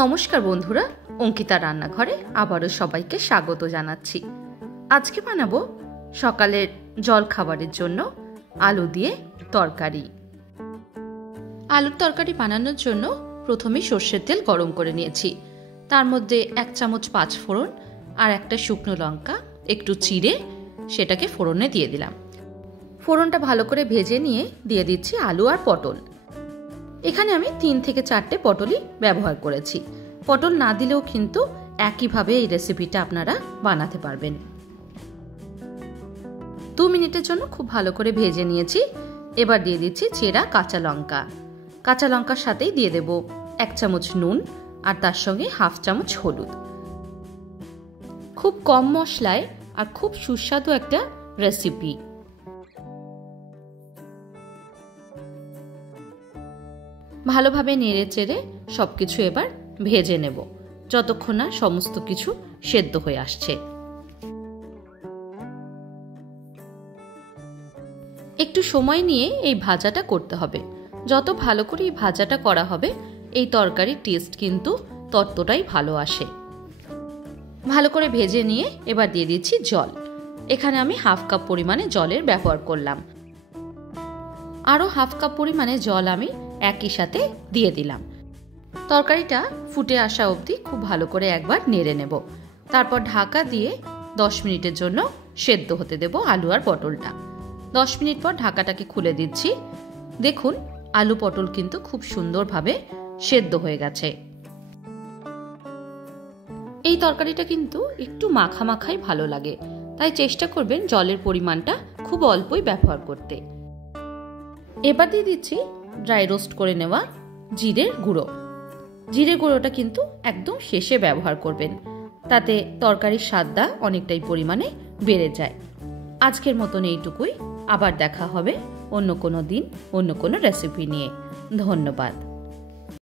নমস্কার বন্ধুরা, অঙ্কিতা রান্নাঘরে আবারও সবাইকে স্বাগত জানাচ্ছি। আজকে বানাবো সকালের জল খাবারের জন্য আলু দিয়ে তরকারি। আলুর তরকারি বানানোর জন্য প্রথমে সর্ষের তেল গরম করে নিয়েছি। তার মধ্যে 1 চামচ 5 ফোড়ন আর একটা শুকনো লঙ্কা একটু চিড়ে সেটাকে ফোড়নে দিয়ে দিলাম। ফোড়নটা ভালো করে ভেজে নিয়ে দিয়ে দিচ্ছি আলু আর পটল। এখানে আমি 3 থেকে 4টে পটলই ব্যবহার করেছি। পটল না দিলেও কিন্তু একইভাবে এই রেসিপিটা আপনারা বানাতে পারবেন। 2 মিনিটের জন্য খুব ভালো করে ভেজে নিয়েছি। এবার দিয়ে দিচ্ছি চেরা কাঁচা লঙ্কা। কাঁচা লঙ্কার সাথেই দিয়ে দেব 1 চামচ নুন আর তার সঙ্গে 1/2 চামচ হলুদ। খুব কম মশলায় আর খুব সুস্বাদু একটা রেসিপি। ভালোভাবে নেড়ে চেড়ে সবকিছু এবার ভেজে নেব যতক্ষণ না সমস্ত কিছু সেদ্ধ হয়ে আসছে। একটু সময় নিয়ে এই ভাজাটা করতে হবে। যত ভালো করে এই ভাজাটা করা হবে এই তরকারির টেস্ট কিন্তু ততটাই ভালো আসে। ভালো করে ভেজে নিয়ে এবার দিয়ে দিচ্ছি জল। এখানে আমি 1/2 কাপ পরিমাণে জলের ব্যবহার করলাম। আরও 1/2 কাপ পরিমাণে জল আমি একই সাথে দিয়ে দিলাম। তরকারিটা ফুটে আসা অবধি খুব ভালো করে একবার নেড়ে নেব। তারপর ঢাকা দিয়ে 10 মিনিটের জন্য সেদ্ধ হতে দেব আলু আর পটলটা। 10 মিনিট পর ঢাকাটাকে খুলে দিচ্ছি। দেখুন আলু পটল কিন্তু খুব সুন্দরভাবে সেদ্ধ হয়ে গেছে। এই তরকারিটা কিন্তু একটু মাখা মাখাই ভালো লাগে, তাই চেষ্টা করবেন জলের পরিমাণটা খুব অল্পই ব্যবহার করতে। এবার দিয়ে দিচ্ছি ড্রাই রোস্ট করে নেওয়া জিরের গুঁড়ো। জিরে গুঁড়োটা কিন্তু একদম শেষে ব্যবহার করবেন, তাতে তরকারির স্বাদটা অনেকটাই পরিমাণে বেড়ে যায়। আজকের মতন এইটুকুই। আবার দেখা হবে অন্য কোনো দিন অন্য কোনো রেসিপি নিয়ে। ধন্যবাদ।